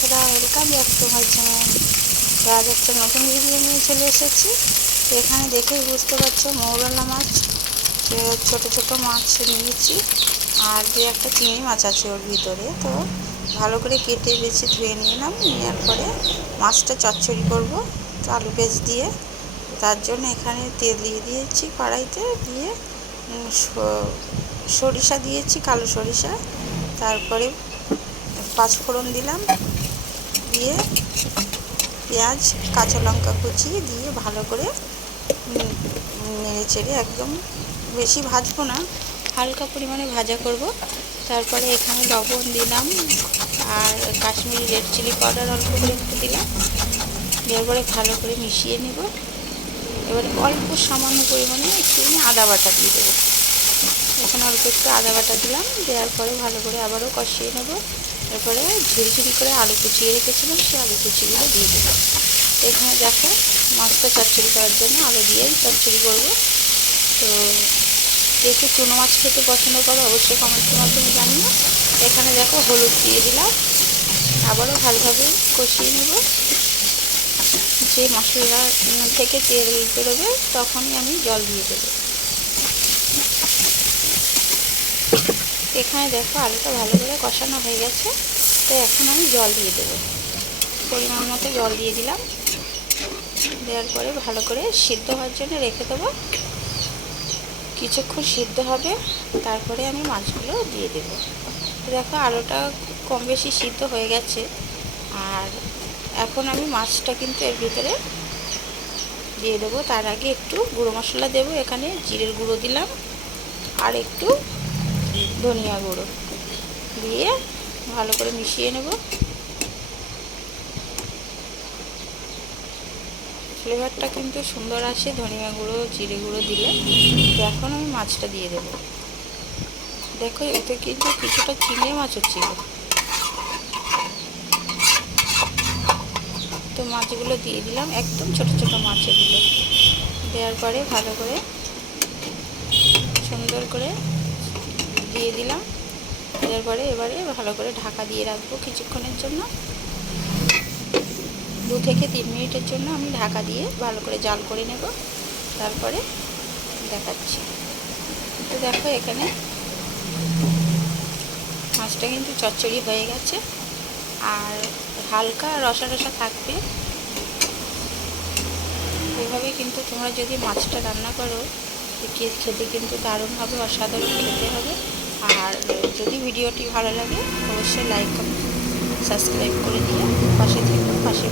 বন্ধুরা welcome back to my channel আজ একটা নতুন ভিডিও নিয়ে চলে এসেছি এখানে দেখেই বুঝতে পারছ মৌরলা মাছ। ছোট ছোট মাছ নিয়েছি আর দু একটা চিংড়ি মাছ আছে, ওর ভিতরে। তো ভালো করে কেটে বেছে ধুয়ে নিলাম নেওয়ার পরে মাছটা চচ্চড়ি করব। তো আলু পেঁয়াজ দিয়ে, তার জন্য এখানে তেল দিয়ে দিয়েছি, কড়াইতে দিয়ে সরিষা দিয়েছি কালো সরিষা তারপরে পাঁচফোড়ন দিলাম। দিয়ে পেঁয়াজ, কাঁচা লঙ্কা কুচি দিয়ে ভালো করে নেড়ে চেড়ে একদম বেশি ভাজবো না, হালকা পরিমাণে ভাজা করব। তারপরে এখানে লবণ দিলাম আর কাশ্মীরি রেড চিলি পাউডার অল্প করে একটু দিলাম। দেওয়ার পরে ভালো করে মিশিয়ে নেব। এবারে অল্প সামান্য পরিমাণে একটুখানি আদা বাটা দিয়ে দেবো। এখানে অল্প একটু আদা বাটা দিলাম, দেওয়ার পরে ভালো করে আবারও কষিয়ে নেব। তারপরে ঝুড়ি করে আলু কুচিয়ে রেখেছিলাম সেই আলু কুচিগুলো দিয়ে দেবো। এখানে দেখো, মাছটা চচ্চড়ি করার জন্য আলু দিয়েই চচ্চড়ি করব। তো দেখে চুনো মাছ খেতে পছন্দ করো, অবশ্যই কমেন্টের মাধ্যমে জানিও। এখানে দেখো হলুদ দিয়ে দিলাম, আবারও ভালোভাবে কষিয়ে নেব। যে মশলা থেকে তেল বেরোবে, তখনই আমি জল দিয়ে দেবো। এখানে দেখো আলুটা ভালো করে কষানো হয়ে গেছে। তো এখন আমি জল দিয়ে দেবো। পরিমাণ মতো জল দিয়ে দিলাম। দেওয়ার পরে ভালো করে সিদ্ধ হওয়ার জন্য রেখে দেবো। কিছুক্ষণ সিদ্ধ হবে, তারপরে আমি মাছগুলো দিয়ে দেবো। দেখো আলুটা কম বেশি সিদ্ধ হয়ে গেছে। আর এখন আমি মাছটা কিন্তু এর ভিতরে দিয়ে দেবো। তার আগে একটু গুঁড়ো মশলা দেবো। এখানে জিরের গুঁড়ো দিলাম। আর একটু ধনিয়া গুঁড়ো দিয়ে ভালো করে মিশিয়ে নেব। ফ্লেভারটা কিন্তু সুন্দর আসে ধনিয়া গুঁড়ো, জিরে গুঁড়ো দিলে। তো এখন আমি মাছটা দিয়ে দেবো। দেখো, এতে কিন্তু কিছুটা চিংড়ি মাছও ছিল তো মাছগুলো দিয়ে দিলাম একদম ছোট ছোট মাছ দেওয়ার পরে ভালো করে সুন্দর করে দিয়ে দিলাম। দেওয়ার পরে এবারে ভালো করে ঢাকা দিয়ে রাখব কিছুক্ষণের জন্য। দু থেকে তিন মিনিটের জন্য আমি ঢাকা দিয়ে ভালো করে জাল করে নেব। তারপরে দেখাচ্ছি। তো দেখো এখানে মাছটা কিন্তু চচ্চড়ি হয়ে গেছে। আর হালকা রসা রসা থাকবে। এভাবে কিন্তু তোমরা যদি মাছটা রান্না করো খেতে কিন্তু দারুণ হবে অসাধারণ খেতে হবে। আর যদি ভিডিওটি ভালো লাগে অবশ্যই লাইক সাবস্ক্রাইব করে দিয়ে পাশে থেকে পাশে